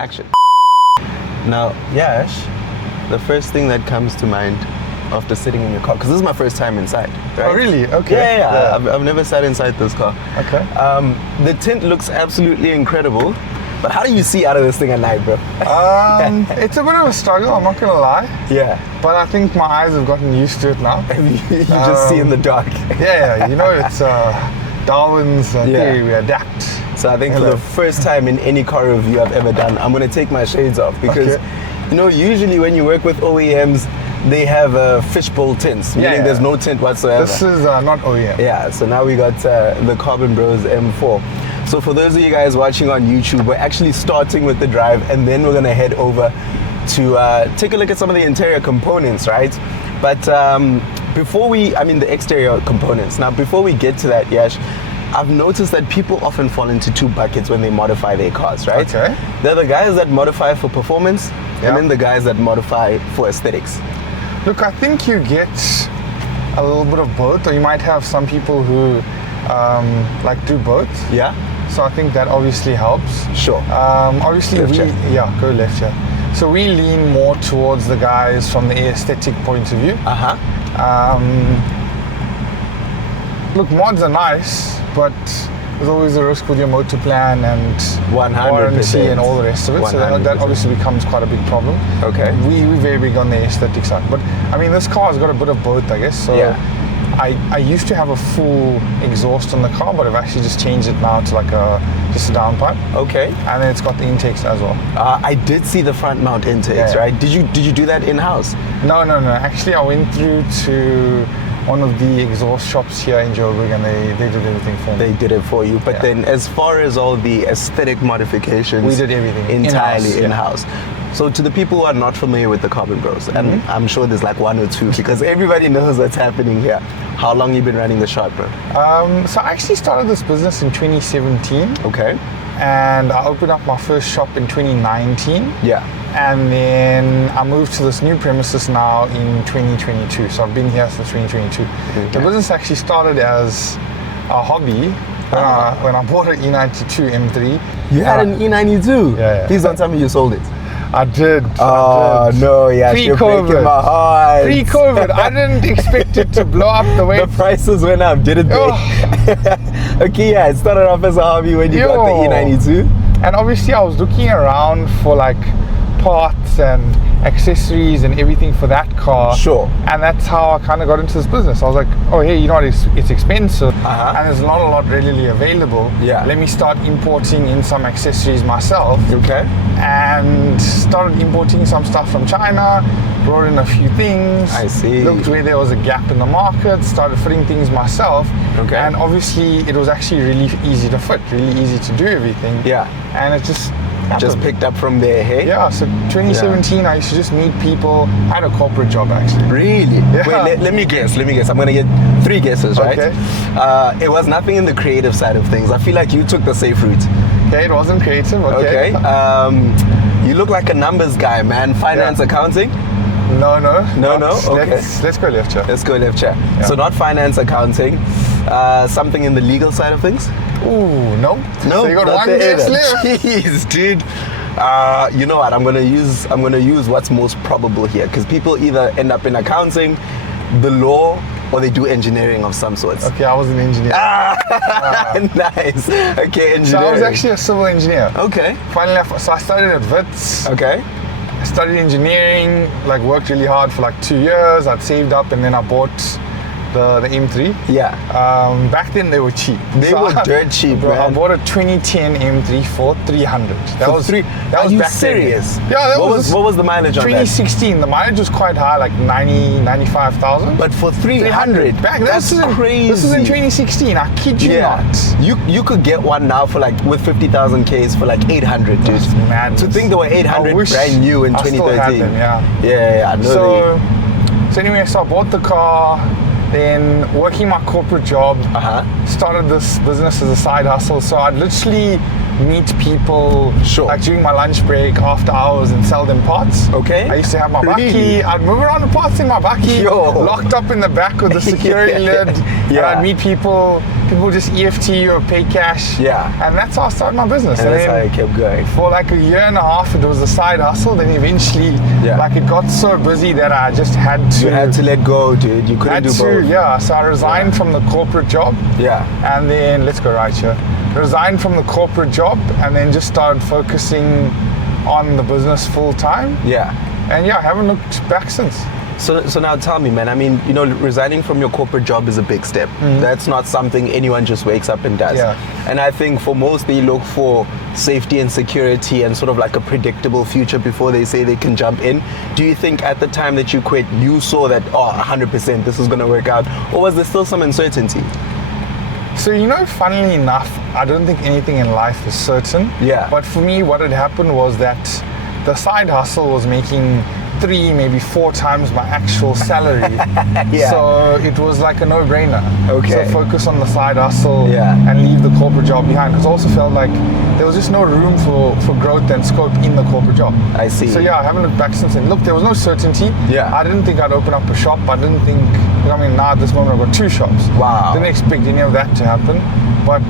Action. Now, Yash, the first thing that comes to mind after sitting in your car, because this is my first time inside, right? Oh, really? Okay. Yeah. I've never sat inside this car. Okay. The tint looks absolutely incredible, but how do you see out of this thing at night, bro? It's a bit of a struggle, I'm not gonna lie. Yeah. But I think my eyes have gotten used to it now. You just see in the dark. Yeah, you know, it's Darwin's theory, we adapt. So I think for the first time in any car review I've ever done, I'm gonna take my shades off because, you know, usually when you work with OEMs, they have fishbowl tints, meaning there's no tint whatsoever. This is not OEM. Yeah, so now we got the Carbon Bros M4. So for those of you guys watching on YouTube, we're actually starting with the drive and then we're gonna head over to take a look at some of the interior components, right? But the exterior components. Now, before we get to that, Yash, I've noticed that people often fall into two buckets when they modify their cars, right? Okay. They're the guys that modify for performance and then the guys that modify for aesthetics. Look, I think you get a little bit of both, or you might have some people who do both. Yeah. So I think that obviously helps. Sure. Obviously, go left, yeah. So we lean more towards the guys from the aesthetic point of view. Look, mods are nice, but there's always a risk with your motor plan and 100% warranty and all the rest of it. 100%. So that obviously becomes quite a big problem. Okay. We're very big on the aesthetic side. But I mean, this car's got a bit of both, I guess. So I used to have a full exhaust on the car, but I've actually just changed it now to just a downpipe. Okay. And then it's got the intakes as well. I did see the front mount intakes, right? Did you do that in-house? No. Actually, I went through to one of the exhaust shops here in Joburg and they did everything for me. They did it for you. But then as far as all the aesthetic modifications, we did everything entirely in-house. So to the people who are not familiar with the Carbon Bros, and I'm sure there's like one or two because everybody knows what's happening here. How long you been running the shop, bro? So I actually started this business in 2017. Okay. And I opened up my first shop in 2019. Yeah. And then I moved to this new premises now in 2022. So I've been here since 2022. Okay. The business actually started as a hobby when I bought an E92 M3. You had an E92? Yeah. Please don't tell me you sold it. I did. No, yeah, you're breaking my heart. Pre-COVID, I didn't expect it to blow up the way. The prices went up, didn't they? Okay, yeah, it started off as a hobby when you got the E92. And obviously I was looking around for parts and accessories and everything for that car. Sure. And that's how I kind of got into this business. I was like, oh, hey, you know what, it's expensive and there's not a lot readily available. Yeah. Let me start importing in some accessories myself. Okay. And started importing some stuff from China, brought in a few things. I see. Looked where there was a gap in the market, started fitting things myself. Okay. And obviously it was actually really easy to fit, really easy to do everything. Yeah. And it just picked up from there, hey? Yeah, so 2017, I used to just meet people. I had a corporate job, actually. Really? Yeah. Wait, let me guess. I'm going to get 3 guesses, right? Okay. It was nothing in the creative side of things. I feel like you took the safe route. Okay, it wasn't creative, okay. You look like a numbers guy, man. Finance, accounting? No. Okay. Let's go left chair. Let's go left chair. Yeah. So not finance, accounting. Something in the legal side of things? Ooh, no. No, so you got one guess left. Jeez, dude. You know what? I'm gonna use what's most probable here, because people either end up in accounting, the law, or they do engineering of some sorts. Okay, I was an engineer. Nice. Okay, engineering. So I was actually a civil engineer. Okay. Finally, so I studied at WITS. Okay. I studied engineering, worked really hard for 2 years. I'd saved up and then I bought the M3. Yeah. Back then they were cheap. They were dirt cheap, bro, man. I bought a 2010 M3 for 300. That was back serious? Then. Yeah, what was the mileage on that? 2016. The mileage was quite high, 95,000. But for 300, that's crazy. This was in 2016. I kid you not. You could get one now for with 50,000 Ks for 800, dude. That's madness. To think there were 800 brand new in 2013. I still had them, Yeah, I know. So anyway, so I bought the car. Then working my corporate job, started this business as a side hustle. So I'd literally meet people Sure. like during my lunch break, after hours, and sell them parts. Okay. I used to have my Really? bakkie. I'd move around the parts in my bakkie, Yo. locked up in the back with the security lid. And Yeah. I'd meet people. People just EFT or pay cash. Yeah. And that's how I started my business. And that's how then it kept going. for like a year and a half, it was a side hustle. Then eventually, Yeah. like it got so busy that I just had to. You had to let go, dude. You couldn't had do to, both. yeah. So I resigned from the corporate job. Yeah. And then, let's go right here. Resigned from the corporate job and then just started focusing on the business full time. Yeah. And yeah, I haven't looked back since. So now tell me, man, I mean, you know, resigning from your corporate job is a big step. That's not something anyone just wakes up and does. Yeah. And I think for most, they look for safety and security and sort of like a predictable future before they say they can jump in. Do you think at the time that you quit, you saw that, 100% this is going to work out? Or was there still some uncertainty? So, you know, funnily enough, I don't think anything in life is certain. Yeah. But for me, what had happened was that the side hustle was making 3, maybe 4 times my actual salary. Yeah. So it was like a no-brainer. Okay. So focus on the side hustle Yeah. and leave the corporate job behind. Because I also felt like there was just no room for growth and scope in the corporate job. I see. So yeah, I haven't looked back since then. Look, there was no certainty. Yeah. I didn't think I'd open up a shop. I didn't think, now at this moment I've got 2 shops. Wow. Didn't expect any of that to happen. But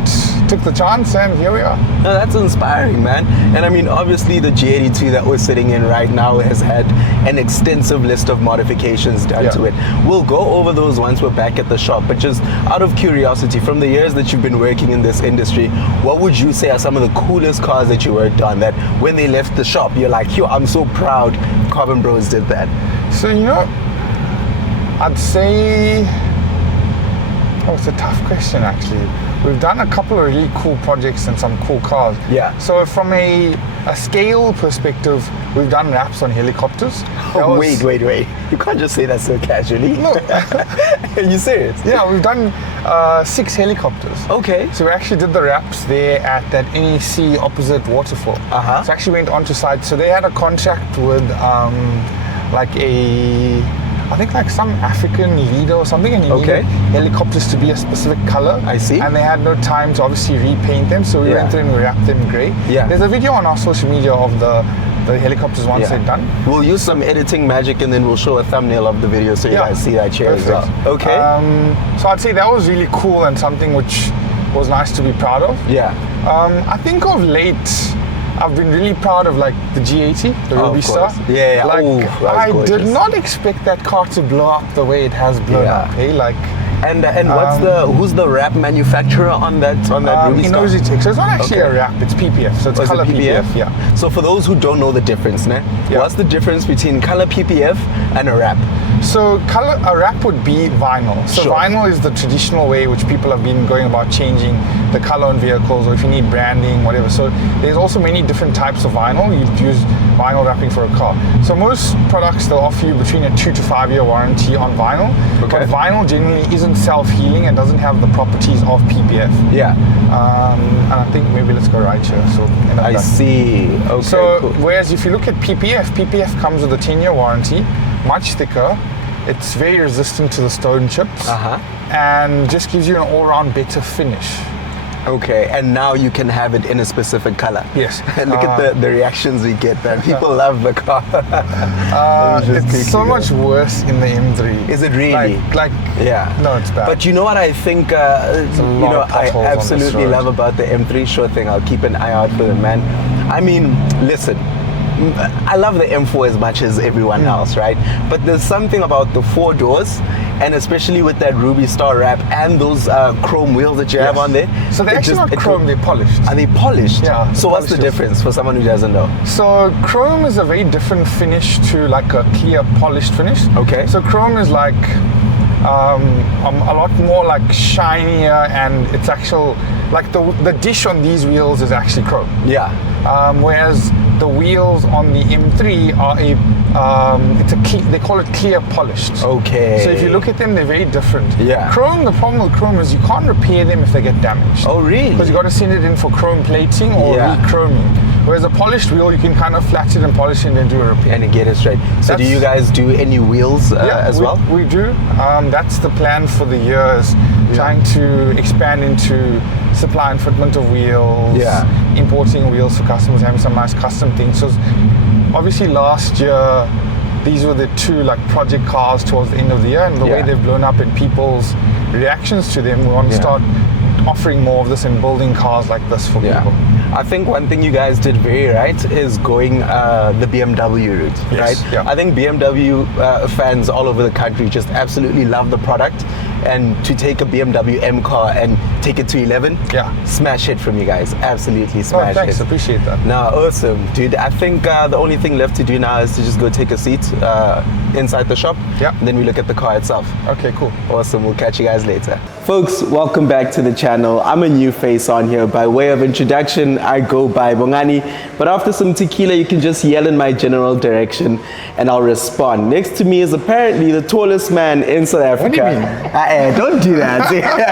took the chance and here we are. No, that's inspiring, man. And I mean, obviously the G82 that we're sitting in right now has had an extensive list of modifications done Yeah. to it. We'll go over those once we're back at the shop, but just out of curiosity, from the years that you've been working in this industry, what would you say are some of the coolest cars that you worked on that when they left the shop, you're like, yo, I'm so proud Carbon Bros did that? So, I'd say, it's a tough question actually. We've done a couple of really cool projects and some cool cars. Yeah. So from a scale perspective, we've done wraps on helicopters. That was- Wait. You can't just say that so casually. No. Are you serious? Yeah, we've done 6 helicopters. Okay. So we actually did the wraps there at that NEC opposite Waterfall. Uh-huh. So actually went onto site. So they had a contract with I think some African leader or something, and he Okay. needed helicopters to be a specific color. I see. And they had no time to obviously repaint them, so we Yeah. went through and we wrapped them grey. Yeah. There's a video on our social media of the helicopters once Yeah. they're done. We'll use some editing magic and then we'll show a thumbnal of the video so you Yeah. guys see that here as well. Perfect. Okay. So I'd say that was really cool and something which was nice to be proud of. Yeah. I think of late, I've been really proud of the G80, the Oh, Ruby of Star. course. Yeah. Like, Oh, that was I gorgeous. did not expect that car to blow up the way it has blown Yeah. up. Hey, And who's the wrap manufacturer on that Ruby Star? Inozetek. So it's not actually Okay. a wrap, it's PPF. So it's Was it color PPF. Yeah. So for those who don't know the difference, Yeah. what's the difference between color PPF and a wrap? So a wrap would be vinyl. So Sure. vinyl is the traditional way which people have been going about changing the color on vehicles, or if you need branding, whatever. So there's also many different types of vinyl. You'd use vinyl wrapping for a car. So most products, they'll offer you between a 2 to 5 year warranty on vinyl. Okay. But vinyl generally isn't self-healing and doesn't have the properties of PPF. Yeah. And I think maybe let's go right here. So end up I done. see. Okay. So cool. whereas if you look at PPF comes with a 10-year warranty, much thicker. It's very resistant to the stone chips, and just gives you an all-round better finish. Okay, and now you can have it in a specific color. Yes. Look at the reactions we get, man. People love the car. It's so much worse in the M3. Is it really? Yeah. No, it's bad. But you know what I think, lot of I potholes on this absolutely road. love about the M3? Sure thing, I'll keep an eye out for them, man. I mean, listen, I love the M4 as much as everyone else, right? But there's something about the 4 doors, and especially with that Ruby Star wrap and those chrome wheels that you have on there. So they're it actually just- not chrome, they're polished. Are they polished? Yeah, So what's the polishes. difference for someone who doesn't know? So chrome is a very different finish to a clear polished finish. Okay. So chrome is a lot more shinier, and it's actual the dish on these wheels is actually chrome. Yeah. Whereas the wheels on the M3 are they call it clear polished. Okay. So if you look at them, they're very different. Yeah. Chrome, the problem with chrome is you can't repair them if they get damaged. Oh, really? Because you got to send it in for chrome plating or Yeah. re-chroming. Whereas a polished wheel, you can kind of flat it and polish it and then do a repair. And get it straight. So do you guys do any wheels as well? We do. That's the plan for the year, is trying to expand into supply and fitment of wheels, importing wheels for customers, having some nice custom things. So obviously last year, these were the two like project cars towards the end of the year, and the way they've blown up and people's reactions to them, we want to start offering more of this and building cars like this for people. I think one thing you guys did very right is going the BMW route, right? Yeah. I think BMW fans all over the country just absolutely love the product, and to take a BMW M car and take it to 11, smash it from you guys. Absolutely smash it. Thanks, appreciate that. No, awesome, dude. I think the only thing left to do now is to just go take a seat inside the shop, and then we look at the car itself. Okay, cool. Awesome, we'll catch you guys later. Folks, welcome back to the channel. I'm a new face on here. By way of introduction, I go by Bongani, but after some tequila, you can just yell in my general direction and I'll respond. Next to me is apparently the tallest man in South Africa. What do you mean? Don't do that.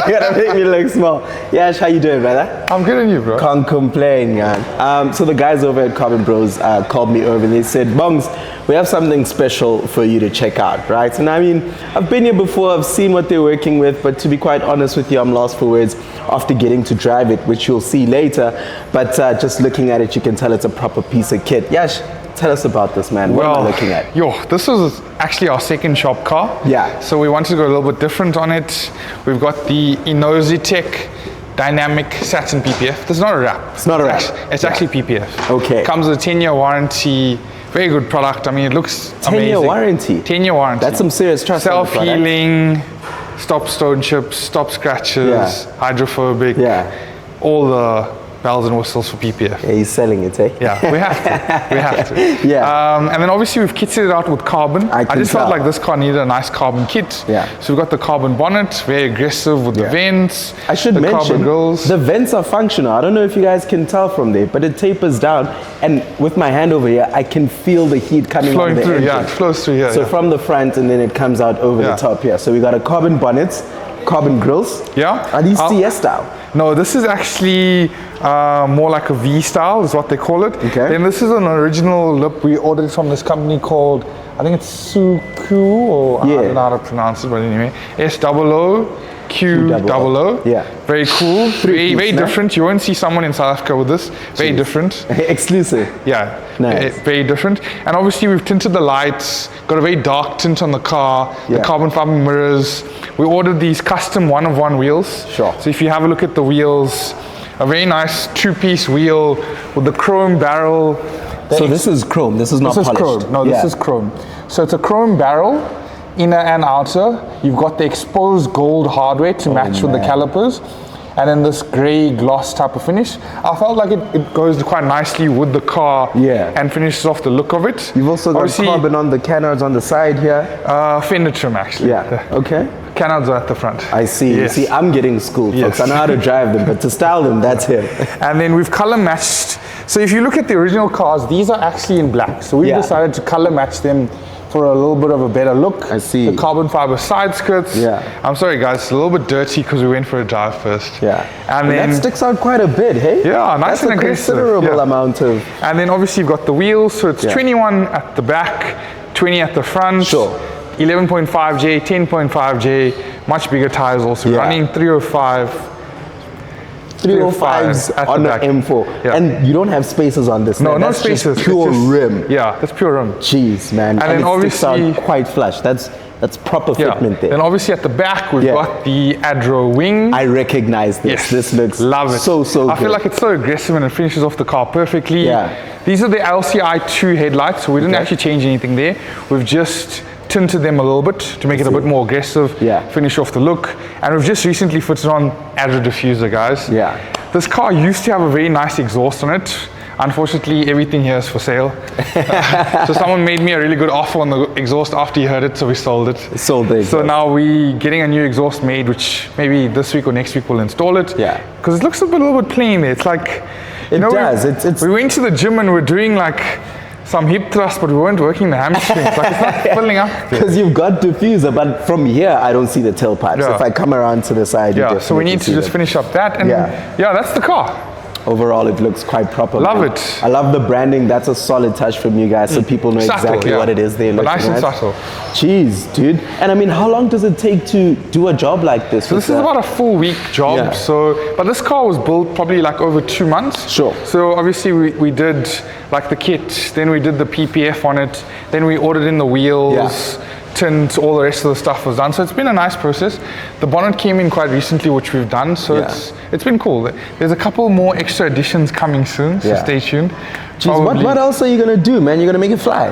You're gonna make me look small. Yash, how you doing, brother? I'm good, and you, bro? Can't complain, man. So the guys over at Carbon Bros called me over and they said, Bongs, we have something special for you to check out, right? And I mean, I've been here before, I've seen what they're working with, but to be quite honest with you, I'm lost for words after getting to drive it, which you'll see later. But just looking at it, you can tell it's a proper piece of kit. Yash, tell us about this, man. What am I looking at? This was actually our second shop car. Yeah. So we wanted to go a little bit different on it. We've got the Inozetek dynamic Satin PPF. This is not a wrap. It's not a wrap. It's actually PPF. Okay. Comes with a 10-year warranty. Very good product. I mean, it looks amazing. 10-year warranty? 10-year warranty. That's some serious trust. Self-healing, stop stone chips, stop scratches, hydrophobic. All the bells and whistles for PPF. Yeah, he's selling it, eh? Yeah, we have to. We have to. Yeah. And then obviously we've kitted it out with carbon. I just felt like this car needed a nice carbon kit. Yeah. So we've got the carbon bonnet, very aggressive with the vents. I should mention, carbon grills. The vents are functional. I don't know if you guys can tell from there, but it tapers down. And with my hand over here, I can feel the heat coming flowing out of the through. engine. Yeah, it flows through here. So from the front, and then it comes out over the top here. So we got a carbon bonnet, carbon grills. Yeah. Are these CS style? No, this is actually more like a V style is what they call it. Okay. Then this is an original lip. We ordered it from this company called, I think it's Suku, or I don't know how to pronounce it, but anyway, SOOQOO. Yeah. Very cool. Very different. You won't see someone in South Africa with this. Very different. Exclusive. Yeah. Nice. Very different. And obviously we've tinted the lights, got a very dark tint on the car, the carbon fiber mirrors. We ordered these custom one-of-one wheels. Sure. So if you have a look at the wheels, a very nice two-piece wheel with the chrome barrel. So this is chrome, this is not polished. This is chrome. No, this is chrome. So it's a chrome barrel, inner and outer. You've got the exposed gold hardware to match with the calipers. And then this grey gloss type of finish. I felt like it goes quite nicely with the car and finishes off the look of it. You've also got carbon on the canards on the side here. Fender trim actually. Yeah, okay. Canards are at the front. I see. Yes. See, I'm getting schooled, folks. I know how to drive them, but to style them, that's him. And then we've color matched. So if you look at the original cars, these are actually in black. So we decided to color match them for a little bit of a better look. I see. The carbon fiber side skirts. Yeah. I'm sorry guys, it's a little bit dirty because we went for a drive first. Yeah. And then that sticks out quite a bit, hey? Yeah, nice and aggressive. That's a considerable amount of. And then obviously you've got the wheels, so it's 21 at the back, 20 at the front. Sure. 11.5J, 10.5J, much bigger tires also. Running 305. 305s on the M4. Yeah. And you don't have spacers on this. No, no spacers. Just pure rim. Yeah, that's pure rim. Jeez, man. And then it sticks out quite flush. That's proper fitment there. And obviously at the back we've got the Adro wing. I recognize this. Yes. This looks so good. I feel like it's so aggressive and it finishes off the car perfectly. Yeah. These are the LCI 2 headlights, so we didn't actually change anything there. We've just tinted them a little bit to make it a bit more aggressive, finish off the look. And we've just recently fitted on Adro diffuser, guys. Yeah. This car used to have a very nice exhaust on it. Unfortunately, everything here is for sale. So someone made me a really good offer on the exhaust after he heard it, so we sold it. Sold the exhaust. So now we're getting a new exhaust made, which maybe this week or next week we'll install it. Yeah. Because it looks a little bit plain there. It's like, it does. We went to the gym and we're doing like some hip thrust, but we weren't working the hamstrings. Like it's not filling up. Because you've got diffuser, but from here I don't see the tailpipes. If I come around to the side, so we need to just finish up that, and yeah, that's the car. overall it looks quite proper. Love man. it. I love the branding. That's a solid touch from you guys, so people know Subtle, exactly yeah. what it is they're looking Nice and at. subtle. Jeez, dude. And I mean, how long does it take to do a job like this? So this is about a full week job. Yeah. So, but this car was built probably like over 2 months. Sure. So obviously we did like the kit, then we did the PPF on it, then we ordered in the wheels, tint, all the rest of the stuff was done. So it's been a nice process. The bonnet came in quite recently, which we've done. So it's been cool. There's a couple more extra additions coming soon. So stay tuned. Jeez, what else are you gonna do, man? You're gonna make it fly.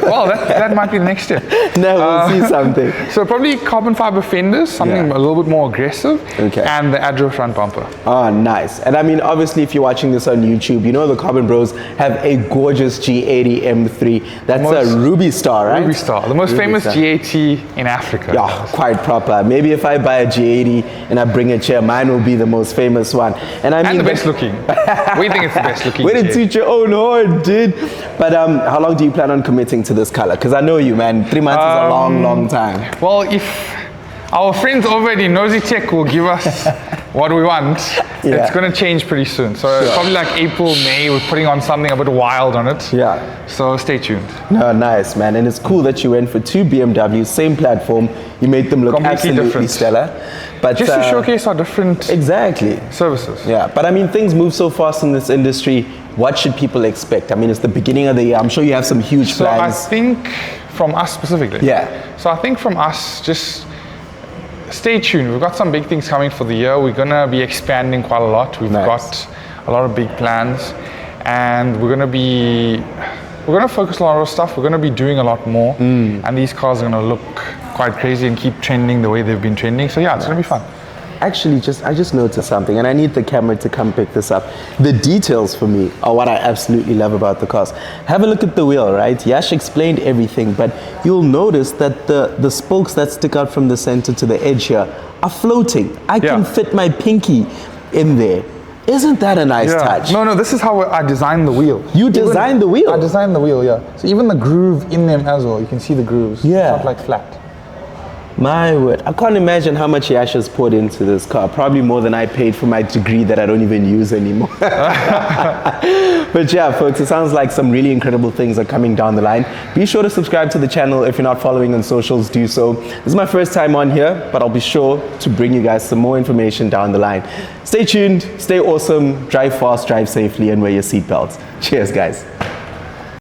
Well, that might be the next step. No, we'll see something. So probably carbon fiber fenders, something a little bit more aggressive, and the Adro front bumper. Oh, nice. And I mean, obviously, if you're watching this on YouTube, you know the Carbon Bros have a gorgeous G80 M3. That's a Ruby Star, right? Ruby Star, the most famous GAT in Africa. Yeah, quite proper. Maybe if I buy a G80 and I bring it here, mine will be the most famous one. And I mean, the best looking. We think it's the best looking. Way to toot your own horn, dude. But how long do you plan on committing to this color? Because I know you, man. 3 months is a long, long time. Well, if our friends over at Inozetek will give us what we want, it's going to change pretty soon. So probably like April, May, we're putting on something a bit wild on it. Yeah. So stay tuned. No, nice, man. And it's cool that you went for 2 BMWs, same platform. You made them look completely absolutely different. Stellar. But just to showcase our different services. Yeah, but I mean, things move so fast in this industry. What should people expect? I mean, it's the beginning of the year. I'm sure you have some huge plans. So I think from us specifically. So I think from us, just stay tuned. We've got some big things coming for the year. We're going to be expanding quite a lot. We've got a lot of big plans, and we're going to focus on a lot of stuff. We're going to be doing a lot more, and these cars are going to look quite crazy and keep trending the way they've been trending. So yeah, it's going to be fun. Actually, I just noticed something, and I need the camera to come pick this up. The details for me are what I absolutely love about the cars. Have a look at the wheel, right? Yash explained everything, but you'll notice that the spokes that stick out from the center to the edge here are floating. I can fit my pinky in there. Isn't that a nice touch? No, this is how I designed the wheel. You designed the wheel? I designed the wheel, So even the groove in them as well, you can see the grooves. It's not like flat. My word, I can't imagine how much Yash has poured into this car. Probably more than I paid for my degree that I don't even use anymore. But yeah, folks, it sounds like some really incredible things are coming down the line. Be sure to subscribe to the channel. If you're not following on socials, do so. This is my first time on here, but I'll be sure to bring you guys some more information down the line. Stay tuned, stay awesome, drive fast, drive safely, and wear your seatbelts. Cheers, guys.